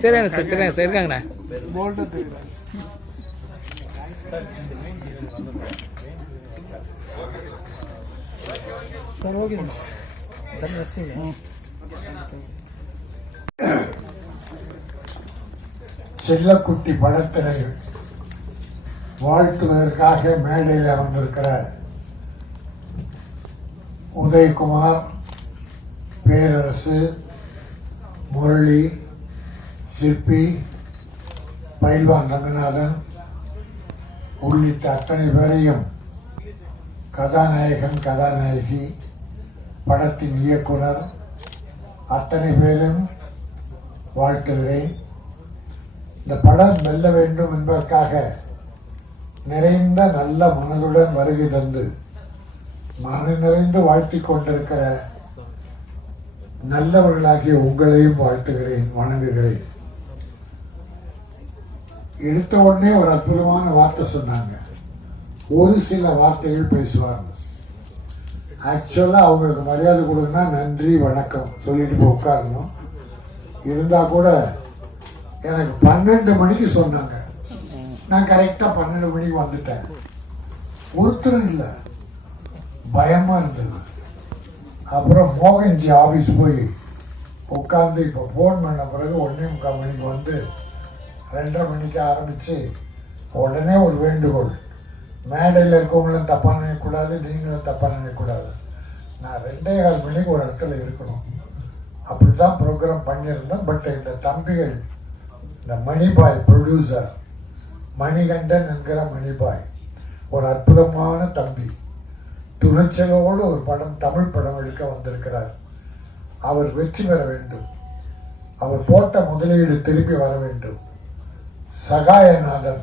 ஆ தெரியாங்க சார் தெரியாங்க சார் இருக்காங்கண்ணே சார் ஓகே செல்லக்குட்டி படத்தினை வாழ்த்துவதற்காக மேடையில் அமர்ந்திருக்கிற உதயகுமார் பேரரசு முரளி சிற்பி பயில்வான் ரங்கநாதன் உள்ளிட்ட அத்தனை பேரையும் கதாநாயகன் கதாநாயகி படத்தின் இயக்குனர் அத்தனை பேரும் வாழ்த்துகிறேன். இந்த படம் மெல்ல வேண்டும் என்பதற்காக நிறைந்த நல்ல மனதுடன் வருகை தந்து மன நிறைந்து வாழ்த்திக் கொண்டிருக்கிற நல்லவர்களாகிய உங்களையும் வாழ்த்துகிறேன் வணங்குகிறேன். எடுத்த உடனே ஒரு அற்புதமான வார்த்தை சொன்னாங்க. ஒரு சில வார்த்தைகள் பேசுவாங்க. ஆக்சுவலாக அவங்களுக்கு மரியாதை கொடுக்குன்னா நன்றி வணக்கம் சொல்லிட்டு போய் உட்காரணும். இருந்தால் கூட எனக்கு பன்னெண்டு மணிக்கு சொன்னாங்க. நான் கரெக்டாக பன்னெண்டு மணிக்கு வந்துட்டேன். ஒருத்தரும் இல்லை. பயமாக இருந்தது. அப்புறம் மோகன்ஜி ஆஃபீஸ் போய் உட்காந்து இப்போ ஃபோன் பண்ண பிறகு ஒன்றே முக்கால் மணிக்கு வந்து ரெண்டரை மணிக்கு ஆரம்பித்து உடனே ஒரு வேண்டுகோள். மேடையில் இருக்கவங்களும் தப்பாக நினைக்கக்கூடாது நீங்களும் தப்பாக நினைக்கக்கூடாது. நான் ரெண்டே கால் மணிக்கு ஒரு இடத்துல இருக்கணும். அப்படி தான் ப்ரோக்ராம் பண்ணியிருந்தோம். பட் இந்த தம்பிகள் இந்த மணிபாய் ப்ரொடியூசர் மணிகண்டன் என்கிற மணிபாய் ஒரு அற்புதமான தம்பி. துணிச்சலோடு ஒரு படம் தமிழ் படம் எடுக்க வந்திருக்கிறார். அவர் வெற்றி பெற வேண்டும். அவர் போட்ட முதலீடு திருப்பி வர வேண்டும். சகாயநாதன்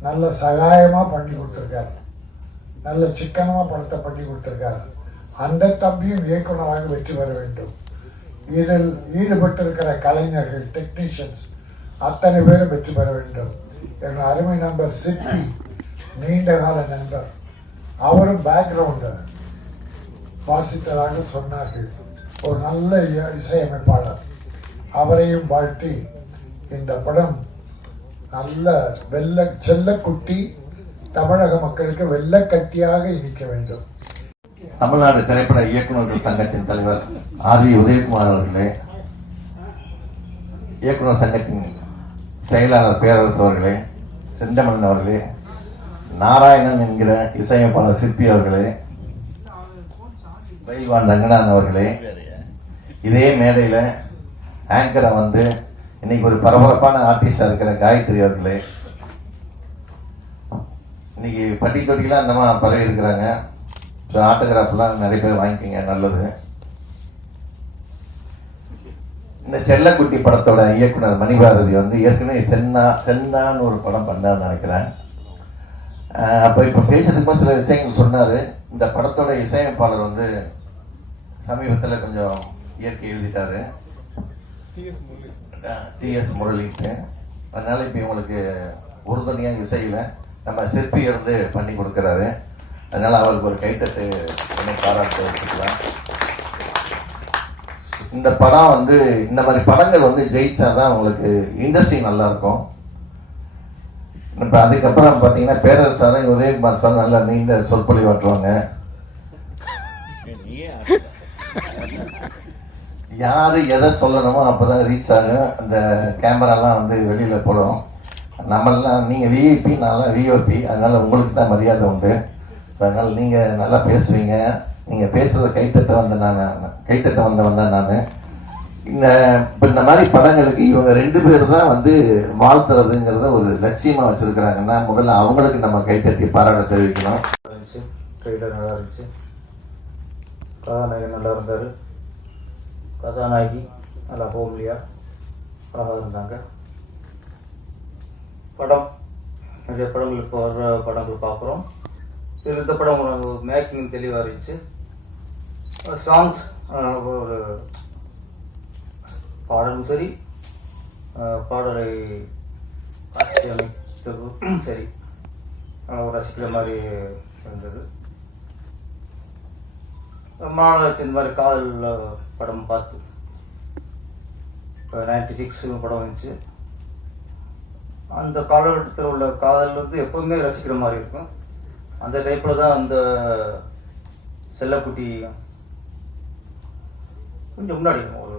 நல்ல சகாயமாக பண்ணி கொடுத்துருக்காரு. நல்ல சிக்கனமாக படத்தை பண்ணி கொடுத்துருக்காரு. அந்த தம்பியும் இயக்குனராக வெற்றி பெற வேண்டும். இதில் ஈடுபட்டிருக்கிற கலைஞர்கள் டெக்னீஷியன்ஸ் அத்தனை பேரும் வெற்றி பெற வேண்டும். என் அருமை நண்பர் சிற்பி நீண்ட கால நண்பர். அவரும் பேக்ரவுண்டு வாசித்ததாக சொன்னார்கள். ஒரு நல்ல இ- இசையமைப்பாளர். அவரையும் வாழ்த்தி இந்த படம் நல்ல வெள்ள செல்லக்குட்டி தமிழக மக்களுக்கு வெள்ளக்கட்டியாக இருக்க வேண்டும். தமிழ்நாடு திரைப்பட இயக்குநர்கள் சங்கத்தின் தலைவர் ஆர் வி உதயகுமார் அவர்களே இயக்குனர் சங்கத்தின் செயலாளர் பேரரசு அவர்களே செந்தமன் அவர்களே நாராயணன் என்கிற இசையமைப்பாளர் சிற்பி அவர்களே பயில்வான் ரங்கநாதன் அவர்களே இதே மேடையில் ஆங்கரை வந்து இன்னைக்கு ஒரு பரபரப்பான ஆர்டிஸ்டா இருக்கிற காயத்ரி அவர்களே இன்னைக்கு பட்டி தொட்டிலாம் அந்த மாதிரி பரவி இருக்கிறாங்க. ஸோ ஆட்டோகிராஃப்லாம் நிறைய பேர் வாங்கிக்கோங்க நல்லது. இந்த செல்லக்குட்டி படத்தோட இயக்குனர் மணிபாரதி வந்து ஏற்கனவே சென்னா சென்னான்னு ஒரு படம் பண்ணார்னு நினைக்கிறேன். அப்போ இப்போ பேசுறதுக்கு சில விஷயங்கள் சொன்னார். இந்த படத்தோட இசையமைப்பாளர் வந்து சமீபத்தில் கொஞ்சம் இயற்கை எழுதிட்டாரு. டிஎஸ் முரளின்ட்டு அதனால இப்போ இவங்களுக்கு உறுதுணையாக இசையில் நம்ம சிற்பி இருந்து பண்ணி கொடுக்குறாரு. அதனால் அவருக்கு ஒரு கைத்தட்டு என்னை பாராட்டு வச்சுக்கலாம் இந்த படம் வந்து இந்த மாதிரி படங்கள் வந்து ஜெயிச்சா தான் உங்களுக்கு இண்டஸ்ட்ரி நல்லாயிருக்கும். இப்போ அதுக்கப்புறம் பார்த்தீங்கன்னா பேரரசாரும் உதயகுமார் சார் நல்லா நீண்ட சொற்பொழி வாட்டுவாங்க யார் எதை சொல்லணுமோ அப்போ தான் ரீச் ஆகும். அந்த கேமராலாம் வந்து வெளியில் போடும். நம்மளாம் நீங்கள் விஐபி நான்லாம் விஓபி அதனால் உங்களுக்கு தான் மரியாதை உண்டு. அதனால் நீங்கள் நல்லா பேசுவீங்க. நீங்கள் பேசுகிறத கைத்தட்ட வந்த நான் கைத்தட்ட வந்தவன் தான் நான். இந்த இப்போ இந்த மாதிரி படங்களுக்கு இவங்க ரெண்டு பேர் தான் வந்து வாழ்த்துறதுங்கிறத ஒரு லட்சியமாக வச்சிருக்கிறாங்கன்னா முதல்ல அவங்களுக்கு நம்ம கைத்தட்டி பாராட்ட தெரிவிக்கணும். இருந்துச்சு. ட்ரெய்லர் நல்லா இருந்துச்சு. கதாநாயகன் நல்லா இருந்தார். கதாநாயகி நல்லா ஹோம்லியாக அழகாக இருந்தாங்க படம் நிறைய படங்கள் இப்போ வர்ற படங்கள் பார்க்குறோம் இந்த படம் மேக்கிங் தெளிவாக இருந்துச்சு சாங்ஸ் ஒரு பாடலும் சரி பாடலை காட்சி அமைத்ததும் சரி ரசிக்கிற மாதிரி இருந்தது மாநிலத்தின் மாதிரி காதல் படம் பார்த்து. இப்போ நைன்டி சிக்ஸ் படம் வந்துச்சு. அந்த காலகட்டத்தில் உள்ள காதல் வந்து எப்பவுமே ரசிக்கிற மாதிரி இருக்கும். அந்த டைப்பில் தான் அந்த செல்லக்குட்டி கொஞ்சம் முன்னாடி ஒரு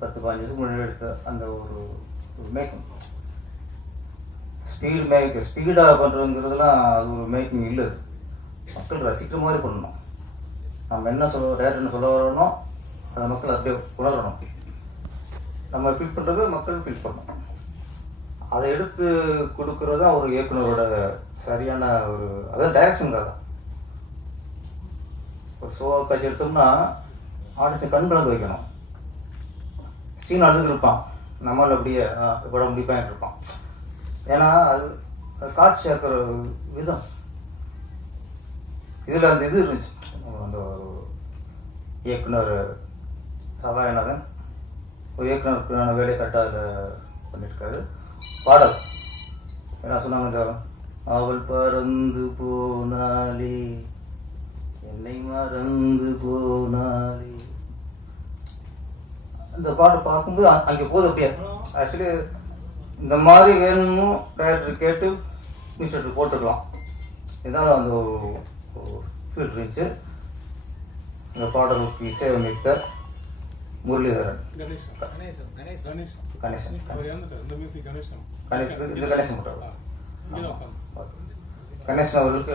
பத்து பதினஞ்சு முன்னாடி எடுத்த அந்த ஒரு மேக்கிங் ஸ்பீடு மேக் ஸ்பீடாக பண்ணுறதுங்கிறதுலாம் அது ஒரு மேக்கிங் இல்லை மக்கள் ரசிக்கிற மாதிரி பண்ணணும். நம்ம என்ன சொல்ல டேரக்டர் சொல்ல வரணும் அதை மக்கள் அப்படியே உணரணும். நம்ம ஃபீல் பண்ணுறது மக்கள் ஃபீல் பண்ணணும். அதை எடுத்து கொடுக்கறது தான் ஒரு இயக்குனரோட சரியான ஒரு அதான் டைரக்ஷன் தான். ஒரு சோ காட்சி எடுத்தோம்னா ஆடிஷன் கண் கலந்து வைக்கணும். சீன் அழுது இருப்பான். நம்மளால் அப்படியே படம் முடிப்பான் இருப்பான். ஏன்னா அது அது காட்சி ஆக்கிற விதம். இதில் அந்த இது இருந்துச்சு. அந்த ஒரு இயக்குனர் சகாயநாதன் ஒரு இயக்குனருக்கான வேலை கட்டாக அதில் பண்ணியிருக்காரு. பாடல். என்ன சொன்னாங்க இந்த அவள் பறந்து போனாலே என்னை மறந்து போனாலே. அந்த பாட்டு பார்க்கும்போது அங்கே போகுது அப்படியே. ஆக்சுவலி இந்த மாதிரி வேணும்னு டைரக்டர் கேட்டு மியூசிக் போட்டுக்கலாம். இதான் அந்த ஒரு ஃபீல் இருந்துச்சு. இந்த பாடலுக்கு இசையமைத்த முரளிதரன் கணேசன் கணேசன் இது கணேசன் கணேசன் அவர்களுக்கு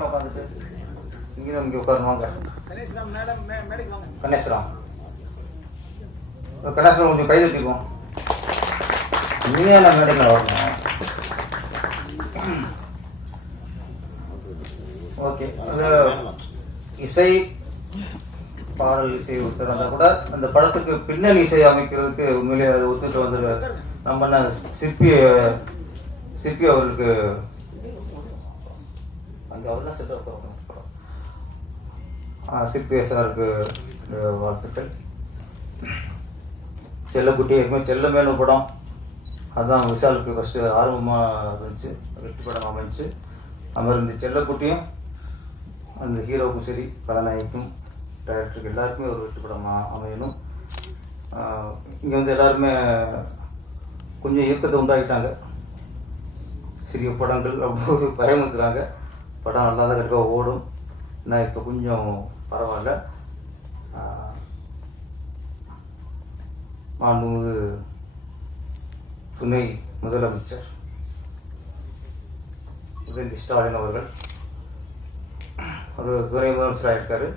உட்காந்துட்டு இங்கே உட்காருவாங்க கணேசராம் கணேசன் கொஞ்சம் கை தட்டிப்போம் நீங்க நான் மேடைக்கு வரணும் ஓகே. இசை பாடல் இசை ஒருத்தர் கூட அந்த படத்துக்கு பின்னணி இசை அமைக்கிறதுக்கு உண்மையிலேயே அதை ஒத்துட்டு வந்து நம்ம என்ன சிற்பி சிற்பி அவருக்கு அங்கே அவர் தான் செட்டு படம் சிற்பி சாருக்கு வாழ்த்துக்கள். செல்லக்குட்டி எப்பவுமே செல்லமேனு படம். அதுதான் விஷாலுக்கு ஃபஸ்ட்டு ஆரம்பமாக இருந்துச்சு. வெற்றி படம் அமைஞ்சு அமர்ந்து செல்லக்குட்டியும் அந்த ஹீரோவுக்கும் சரி கதாநாயகிக்கும் டைரக்டருக்கு எல்லாருக்குமே ஒரு வெற்றி படமாக அமையணும். இங்கே வந்து எல்லாருமே கொஞ்சம் இயக்கத்தை உண்டாக்கிட்டாங்க. சிறிய படங்கள் அப்படி பயமுறுத்துறாங்க. படம் நல்லா தான் கண்டிப்பாக ஓடும். நான் இப்போ கொஞ்சம் பரவாயில்ல. ஆஹ் மாண்புமிகு துணை முதலமைச்சர் உதயநிதி ஸ்டாலின் அவர்கள். ஒரு துணை முதலமைச்சராக இருக்கார்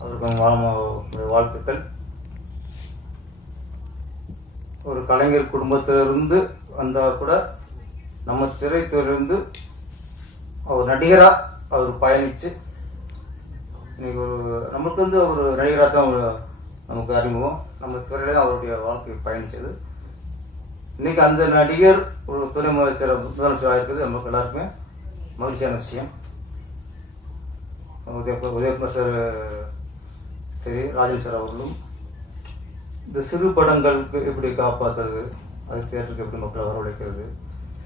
அவருக்கு வாழ்த்துக்கள். ஒரு கலைஞர் குடும்பத்திலிருந்து வந்தால் கூட நம்ம திரைத்துறையிலிருந்து அவர் நடிகராக அவர் பயணித்து இன்னைக்கு ஒரு நமக்கு வந்து ஒரு நடிகராக தான் நமக்கு அறிமுகம். நம்ம துறையில தான் அவருடைய வாழ்க்கை பயணிச்சது. இன்னைக்கு அந்த நடிகர் ஒரு துணை முதலமைச்சர் முதலமைச்சராக இருக்கிறது நமக்கு எல்லாருக்குமே மகிழ்ச்சியான விஷயம். உதயகுமார் உதயகுமார் சார் சரி ராஜன் சார் அவர்களும். இந்த சிறு படங்களுக்கு எப்படி காப்பாற்றுறது அது தேட்டருக்கு எப்படி மக்களை வரவழைக்கிறது?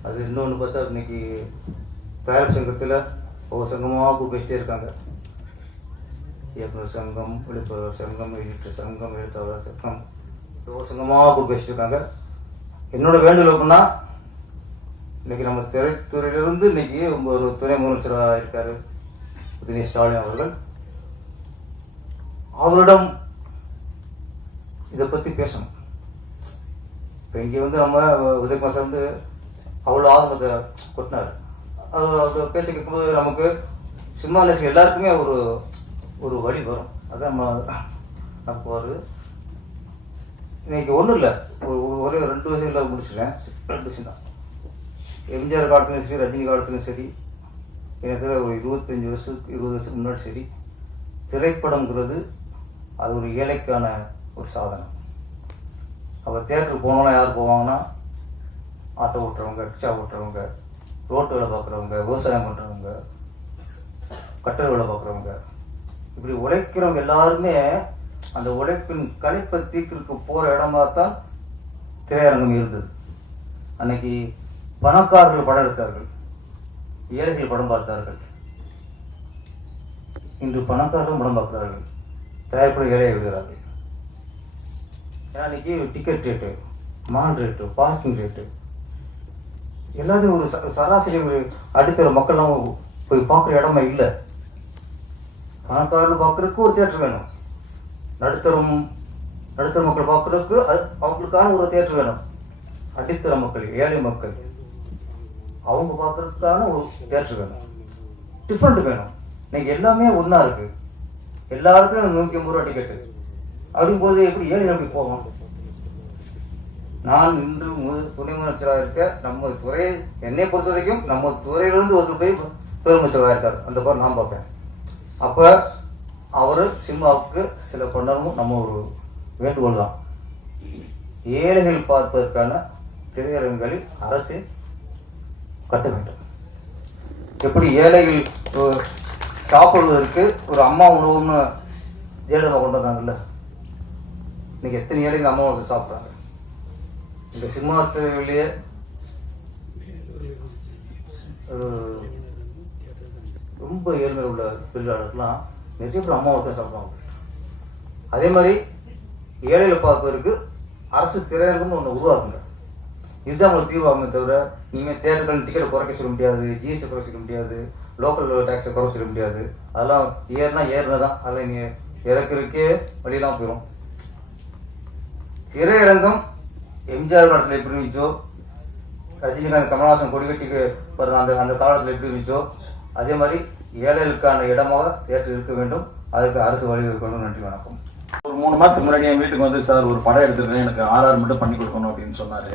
அது இன்னொன்று பார்த்தா இன்னைக்கு தயாரிப்பு சங்கத்தில் ஒவ்வொரு சங்கமாக கூப்பிட்டு இருக்காங்க. இயக்குனர் சங்கம் விழிப்புணர்வு சங்கம் எடிட்டர் சங்கம் எழுத்தாளர் சங்கம் ஒவ்வொரு சங்கமாக கூப்பிட்டு இருக்காங்க. என்னோட வேண்டுதல் அப்படின்னா இன்னைக்கு நம்ம திரைத்துறையிலிருந்து இன்னைக்கு ஒரு துணை முதலமைச்சராக இருக்காரு. தினேஷ் ஸ்டாலின் அவர்கள் அவரிடம் இதை பற்றி பேசணும். இப்போ இங்கே வந்து நம்ம உதயகுமார் சார் வந்து அவ்வளோ ஆர்வத்தை கொட்டினார். அது அவர் பேச்சு கேட்கும்போது நமக்கு சினிமா நேசி எல்லாருக்குமே ஒரு ஒரு வழி வரும். அதான் நம்ம நமக்கு வருது. இன்னைக்கு ஒன்றும் இல்லை. ஒரு ஒரே ரெண்டு வயசுல முடிச்சிட்டேன். ரெண்டு விஷயம் தான் எம்ஜிஆர் காலத்துலையும் சரி ரஜினி காலத்துலையும் சரி கிட்டத்தட்ட ஒரு இருபத்தஞ்சி வருஷத்துக்கு இருபது வருஷத்துக்கு முன்னாடி சரி. திரைப்படங்கிறது அது ஒரு ஏழைக்கான ஒரு சாதனை அப்போ தேட்டருக்கு போனாலும் யார் போவாங்கன்னா? ஆட்டோ ஓட்டுறவங்க ரிக்ஷா ஓட்டுறவங்க ரோட்டு வேலை பார்க்குறவங்க விவசாயம் பண்ணுறவங்க கட்டட வேலை பார்க்குறவங்க. இப்படி உழைக்கிறவங்க எல்லாருமே அந்த உழைப்பின் கலைப்பை தீர்க்கிறதுக்கு போகிற இடமா தான் திரையரங்கம் இருந்தது. அன்னைக்கு பணக்காரர்கள் படம் எடுத்தார்கள். ஏழைகள் படம் பார்த்தார்கள். இன்று பணக்காரரும் படம் பார்க்கிறார்கள். தயாரிப்புடைய ஏழையை விடுகிறார்கள். ஏன்னா இன்னைக்கு ticket rate mall rate parking rate எல்லாத்தையும் ஒரு ச- சராசரி அடித்தர மக்கள்லாம் போய் பார்க்குற இடமா இல்லை. பணக்காரர்கள் பார்க்குறதுக்கு ஒரு தேட்டர் வேணும். நடுத்தரம் நடுத்தர மக்கள் பார்க்குறதுக்கு அது அவங்களுக்கான ஒரு தேட்டர் வேணும். அடித்தர மக்கள் ஏழை மக்கள். அவங்க பார்க்குறதுக்கான ஒரு தேட்டர் வேணும். டிஃப்ரெண்ட் வேணும். இன்னைக்கு எல்லாமே ஒன்றா இருக்கு. எல்லா இடத்துலையும் நூற்றி ஐம்பது ரூபா டிக்கெட்டு அப்படிங்கும்போது எப்படி ஏழு எப்படி போவோம் நான் இன்று மு- துணை முதலமைச்சராக இருக்க நம்ம துறை என்னை பொறுத்த வரைக்கும் நம்ம துறையிலிருந்து ஒருத்தர் போய் துறை அமைச்சராக இருக்கார். அந்த பார் நான் பார்ப்பேன். அப்போ அவர் சிம்மாவுக்கு சில பண்ணணும் நம்ம ஒரு வேண்டுகோள் தான். ஏழைகள் பார்ப்பதற்கான திரையரங்குகளில் அரசு கட்ட வேண்டும். எப்படி ஏழைகள் சாப்பிடுவதற்கு ஒரு அம்மா உணவுன்னு ஜெயலலிதா கொண்டு வந்தாங்கல்ல? இன்னைக்கு எத்தனை ஏழைகள் அம்மா உணவு சாப்பிட்றாங்க? இந்த சிம்மாத்திரையிலேயே ரொம்ப ஏழ்மை உள்ள தொழிலாளர்கள்லாம் நிறைய பேர் அம்மா உணவு சாப்பிடுவாங்க. அதே மாதிரி ஏழையில் பார்ப்பதற்கு அரசு திரையரங்குன்னு ஒன்று உருவாக்குங்க. இதுதான் உங்களுக்கு தீர்வாகுமே தவிர நீங்கள் தேர்தல் டிக்கெட்டை குறைக்க சொல்ல முடியாது ஜிஎஸ்டி குறைக்க சொல்ல முடியாது லோக்கல் டேக்ஸை குறைக்க சொல்ல முடியாது. அதெல்லாம் ஏறுனா ஏறுனா தான் அதெல்லாம் நீங்கள் இறக்குறதுக்கே வழியெல்லாம் போயிடும் திரையரங்கம் எம்ஜிஆர் காலத்தில் எப்படி இருந்துச்சோ ரஜினிகாந்த் கமல்ஹாசன் கொடி கட்டி பிறந்த அந்த அந்த காலத்தில் எப்படி இருந்துச்சோ அதே மாதிரி ஏழைகளுக்கான இடமாக தேட்டர் இருக்க வேண்டும். அதுக்கு அரசு வழிவகுக்க நன்றி வணக்கம். ஒரு மூணு மாசத்துக்கு முன்னாடி என் வீட்டுக்கு வந்து சார் ஒரு படம் எடுத்துருக்கேன். எனக்கு ஆர்ஆர் மட்டும் பண்ணி கொடுக்கணும் அப்படின்னு சொன்னாரு.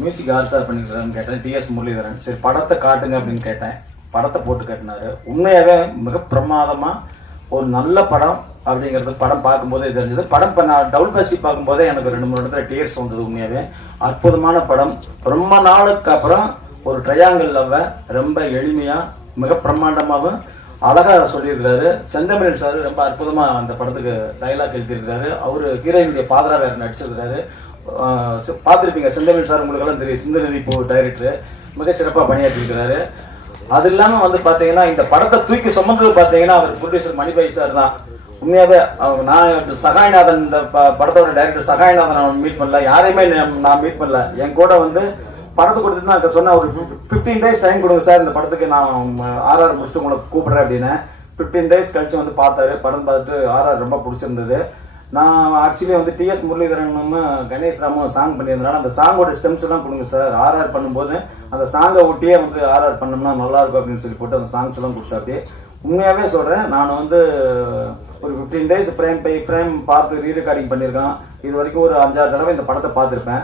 மியூசிக் யார் சார் பண்ணிருக்காருன்னு கேட்டேன். டிஎஸ் முரளிதரன். சரி படத்தை காட்டுங்க அப்படின்னு கேட்டேன். படத்தை போட்டு காட்டினாரு. உண்மையாகவே மிக பிரமாதமாக ஒரு நல்ல படம் அப்படிங்கிறது படம் பார்க்கும்போதே தெரிஞ்சது. படம் இப்போ நான் டபுள் பேசி பார்க்கும்போதே எனக்கு ரெண்டு மூணு இடத்துல டீர்ஸ் வந்தது உண்மையாகவே அற்புதமான படம். ரொம்ப நாளுக்கு அப்புறம் ஒரு ட்ரையாங்கிள் லவ்வை ரொம்ப எளிமையாக மிக பிரம்மாண்டமாகவும் அழகாக சொல்லியிருக்கிறாரு. செந்தமிழ் சார் ரொம்ப அற்புதமாக அந்த படத்துக்கு டைலாக் எழுதியிருக்கிறாரு. அவரு ஹீரோயினுடைய ஃபாதராக வேறு நடிச்சிருக்கிறாரு. பார்த்துருப்பீங்க. செந்தமிழ் சார் உங்களுக்கு எல்லாம் தெரியும். சிந்தநிதி இப்போ டைரக்டர் மிக பணியாற்றி பணியாற்றிருக்கிறாரு அது இல்லாமல் வந்து பார்த்தீங்கன்னா இந்த படத்தை தூக்கி சுமந்தது பார்த்தீங்கன்னா அவர் ப்ரொடியூசர் மணிபாய் சார் தான். உண்மையாகவே நான் சகாயநாதன் இந்த ப- படத்தோட டைரக்டர் சகாயநாதன் நான் மீட் பண்ணல. யாரையுமே நான் மீட் பண்ணல. என் கூட வந்து படத்தை கொடுத்துட்டு நான் சொன்னேன். ஒரு ஃபிஃப்டீன் டேஸ் டைம் கொடுங்க சார். இந்த படத்துக்கு நான் ஆர்ஆர் முடிச்சுட்டு உங்களை கூப்பிடுறேன் அப்படின்னு. ஃபிஃப்டீன் டேஸ் கழிச்சு வந்து பார்த்தாரு. படம் பார்த்துட்டு ஆர்ஆர் ரொம்ப பிடிச்சிருந்தது. நான் ஆக்சுவலி வந்து டிஎஸ் முரளிதரன் கணேஷ் ராமும் சாங் பண்ணியிருந்தனால அந்த சாங்கோட ஸ்டெம்ஸ் எல்லாம் கொடுங்க சார் ஆர்ஆர் பண்ணும்போது அந்த சாங்கை ஒட்டியே வந்து ஆர்ஆர் பண்ணோம்னா நல்லா இருக்கும் அப்படின்னு சொல்லி போட்டு அந்த சாங்ஸ் எல்லாம் கொடுத்தா அப்படியே சொல்கிறேன் நான் வந்து ஒரு fifteen days frame by frame பார்த்து ரீ ரெக்கார்டிங் பண்ணியிருக்கேன். இது வரைக்கும் ஒரு அஞ்சாறு தடவை இந்த படத்தை பார்த்துருப்பேன்.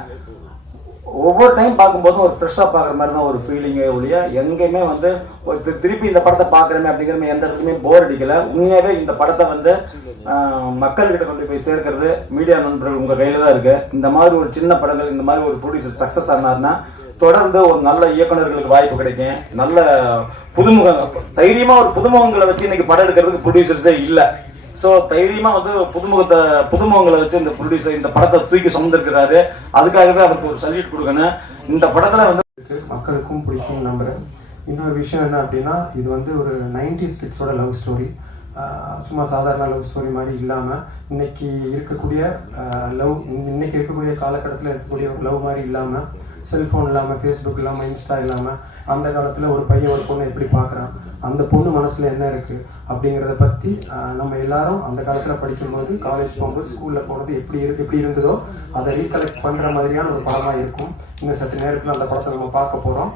ஒவ்வொரு டைம் பார்க்கும்போதும் ஒரு ஃப்ரெஷ்ஷாக பார்க்குற மாதிரி தான் ஒரு ஃபீலிங்கே ஒழிய எங்கேயுமே வந்து ஒரு திருப்பி இந்த படத்தை பார்க்குறமே அப்படிங்கிற மாதிரி எந்த இடத்துலையுமே போர் அடிக்கலை. உண்மையாகவே இந்த படத்தை வந்து மக்கள்கிட்ட கொண்டு போய் சேர்க்கறது மீடியா நண்பர்கள் உங்கள் கையில் தான் இருக்குது இந்த மாதிரி ஒரு சின்ன படங்கள் இந்த மாதிரி ஒரு ப்ரொடியூசர் சக்ஸஸ் ஆனார்னா தொடர்ந்து ஒரு நல்ல இயக்குனர்களுக்கு வாய்ப்பு கிடைக்கும். நல்ல புதுமுக தைரியமாக ஒரு புதுமுகங்களை வச்சு இன்னைக்கு படம் எடுக்கிறதுக்கு ப்ரொடியூசர்ஸே இல்லை. ஸோ தைரியமா வந்து புதுமுகத்தை புதுமுகங்களை வச்சு இந்த ப்ரொடியூசர் இந்த படத்தை தூக்கி சுமந்திருக்கிறாரு. அதுக்காகவே அவருக்கு ஒரு சல்யூட் கொடுக்கணும். இந்த படத்துல வந்து மக்களுக்கும் பிடிக்கும் நம்புறேன். இன்னொரு விஷயம் என்ன அப்படின்னா இது வந்து ஒரு நைன்டிஸ் கிட்ஸோட லவ் ஸ்டோரி சும்மா சாதாரண லவ் ஸ்டோரி மாதிரி இல்லாமல் இன்னைக்கு இருக்கக்கூடிய லவ் இன்னைக்கு இருக்கக்கூடிய காலகட்டத்தில் இருக்கக்கூடிய லவ் மாதிரி இல்லாமல் செல்ஃபோன் இல்லாமல் ஃபேஸ்புக் இல்லாமல் இன்ஸ்டா இல்லாமல் அந்த காலத்தில் ஒரு பையன் ஒரு பொண்ணு எப்படி பார்க்குறான்? அந்த பொண்ணு மனசில் என்ன இருக்குது அப்படிங்கிறத பற்றி நம்ம எல்லாரும் அந்த காலத்தில் படிக்கும்போது காலேஜ் போகும்போது ஸ்கூலில் போனது எப்படி இருக்கு எப்படி இருந்ததோ அதை ரீகலெக்ட் பண்ணுற மாதிரியான ஒரு படமாக இருக்கும். இன்னும் சற்று நேரத்தில் அந்த படத்தை நம்ம பார்க்க போகிறோம்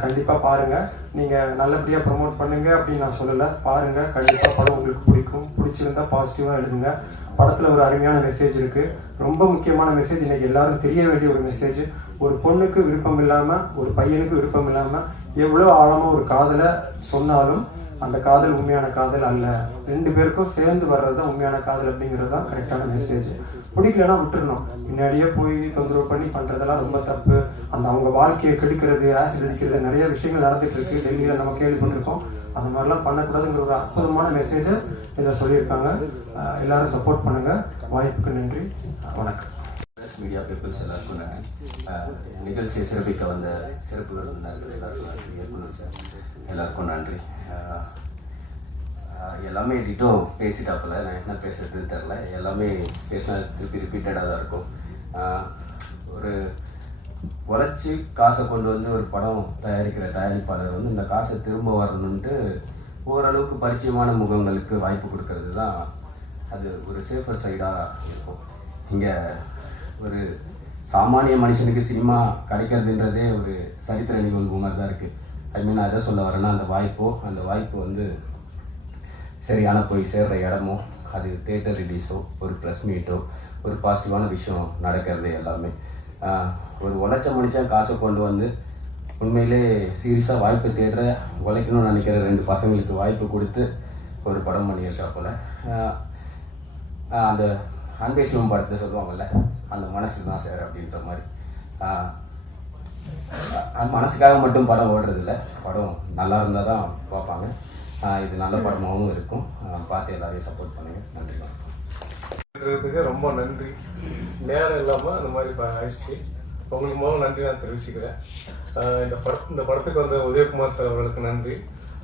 கண்டிப்பாக பாருங்கள் நீங்கள் நல்லபடியாக ப்ரமோட் பண்ணுங்க அப்படின்னு நான் சொல்லலை. பாருங்கள் கண்டிப்பாக படம் உங்களுக்கு பிடிக்கும். பிடிச்சிருந்தா பாசிட்டிவாக எழுதுங்க. படத்தில் ஒரு அருமையான மெசேஜ் இருக்குது ரொம்ப முக்கியமான மெசேஜ் இன்னைக்கு எல்லாரும் தெரிய வேண்டிய ஒரு மெசேஜ் ஒரு பொண்ணுக்கு விருப்பம் இல்லாமல் ஒரு பையனுக்கு விருப்பம் இல்லாமல் எவ்வளோ ஆழமாக ஒரு காதலை சொன்னாலும் அந்த காதல் உண்மையான காதல் அல்ல. ரெண்டு பேருக்கும் சேர்ந்து வர்றது தான் உண்மையான காதல் அப்படிங்கிறது தான் கரெக்டான மெசேஜ் பிடிக்கலன்னா விட்டுறணும். முன்னாடியே போய் தொந்தரவு பண்ணி பண்றதெல்லாம் ரொம்ப தப்பு. அந்த அவங்க வாழ்க்கையை கெடுக்கிறது ஆசிட் அடிக்கிறது நிறைய விஷயங்கள் நடந்துட்டு இருக்கு. டெல்லியில நம்ம கேள்விப்பட்டிருக்கோம் அந்த மாதிரிலாம் பண்ணக்கூடாதுங்கிற ஒரு அற்புதமான மெசேஜை இதை சொல்லியிருக்காங்க. எல்லாரும் சப்போர்ட் பண்ணுங்க. வாய்ப்புக்கு நன்றி. வணக்கம். மீடியா பீப்புள்ஸ் எல்லாருக்கும் நன்றி நிகழ்ச்சியை சிறப்பிக்க வந்த சிறப்பு விருந்தினர்கள் எல்லாருக்கும் நன்றி. இயக்குனர் சார் எல்லாருக்கும் நன்றி. எல்லாமே டிட்டோ பேசிட்டாப்புல. நான் என்ன பேசுறதுன்னு தெரில எல்லாமே பேசினா திருப்பி ரிப்பீட்டடாக தான் இருக்கும். ஒரு உழைச்சி காசை கொண்டு வந்து ஒரு படம் தயாரிக்கிற தயாரிப்பாளர் வந்து இந்த காசை திரும்ப வரணுன்ட்டு ஓரளவுக்கு பரிச்சயமான முகங்களுக்கு வாய்ப்பு கொடுக்கறது தான் அது ஒரு சேஃபர் சைடாக இருக்கும். இங்கே ஒரு சாமானிய மனுஷனுக்கு சினிமா கிடைக்கிறதுன்றதே ஒரு சரித்திர நிகழ்வு மாதிரி தான் இருக்குது ஐ மீன் நான் எதை சொல்ல வரேன்னா அந்த வாய்ப்போ அந்த வாய்ப்பு வந்து சரியான போய் சேர்ற இடமோ அது தேட்டர் ரிலீஸோ ஒரு ப்ரெஸ் மீட்டோ ஒரு பாசிட்டிவான விஷயம் நடக்கிறது எல்லாமே. ஒரு உழைச்ச மனுஷன் காசை கொண்டு வந்து உண்மையிலே சீரியஸாக வாய்ப்பு தேடுற உழைக்கணும்னு நினைக்கிற ரெண்டு பசங்களுக்கு வாய்ப்பு கொடுத்து ஒரு படம் பண்ணியிருக்காப்புல போல். அந்த அன்பே சிவம் படத்தை சொல்லுவாங்கல்ல அந்த மனசு தான் சார் அப்படின்ற மாதிரி. அது மனசுக்காக மட்டும் படம் ஓடுறதில்ல. படம் நல்லா இருந்தால் தான் பார்ப்பாங்க. இது நல்ல படமாகவும் இருக்கும். பார்த்து எல்லாரையும் சப்போர்ட் பண்ணுங்க. நன்றி வணக்கம். இருக்கிறதுக்கு ரொம்ப நன்றி. நேரம் இல்லாமல் அந்த மாதிரி ஆயிடுச்சு. உங்களுக்கு மூலம் நன்றி நான் தெரிவிச்சுக்கிறேன். இந்த படம் இந்த படத்துக்கு வந்த உதயகுமார் சார் அவர்களுக்கு நன்றி.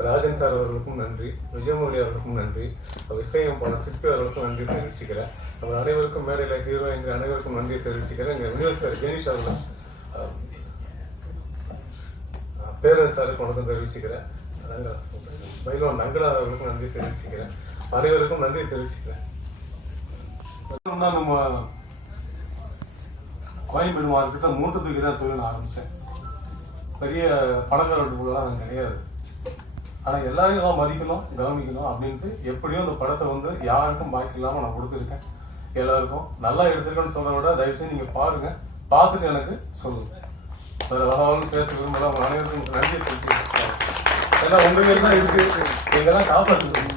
ராஜன் சார் அவர்களுக்கும் நன்றி. விஜயமொழி அவர்களுக்கும் நன்றி. இசையம் பல சிற்பி அவர்களுக்கும் நன்றி தெரிவிச்சுக்கிறேன். நம்ம அனைவருக்கும் மேடையில் ஹீரோ எங்கள் அனைவருக்கும் நன்றியை தெரிவிச்சுக்கிறேன். எங்கள் மினிஸ்டர் ஜெனிஷ் அவர்கள் பேரரசு சாருக்கு வணக்கம் தெரிவிச்சுக்கிறேன். ரங்கா பைலவான் ரங்கநாத் அவர்களுக்கும் நன்றி தெரிவிச்சுக்கிறேன். அனைவருக்கும் நன்றி தெரிவிச்சுக்கிறேன். நம்ம கோயம்பேடு மார்க்கெட்டில் மூட்டை தூக்கி தான் தொழில் ஆரம்பித்தேன் பெரிய பணக்காரர்களாக நான் கிடையாது. ஆனால் எல்லாரையும் மதிக்கணும் கவனிக்கணும் அப்படின்ட்டு எப்படியும் அந்த படத்தை வந்து யாருக்கும் பாக்கி இல்லாமல் நான் கொடுத்துருக்கேன். எல்லாருக்கும் நல்லா எடுத்திருக்கேன்னு சொல்ல விட தயவுசெய்து நீங்க பாருங்க. பார்த்துட்டு எனக்கு சொல்லுங்க. வேற வளவளன்னு பேச விரும்பல. உங்க அனைவருக்கும் நன்றி எல்லாம் உங்க தான் இருக்கு. நீங்க தான் காப்பாற்றுங்க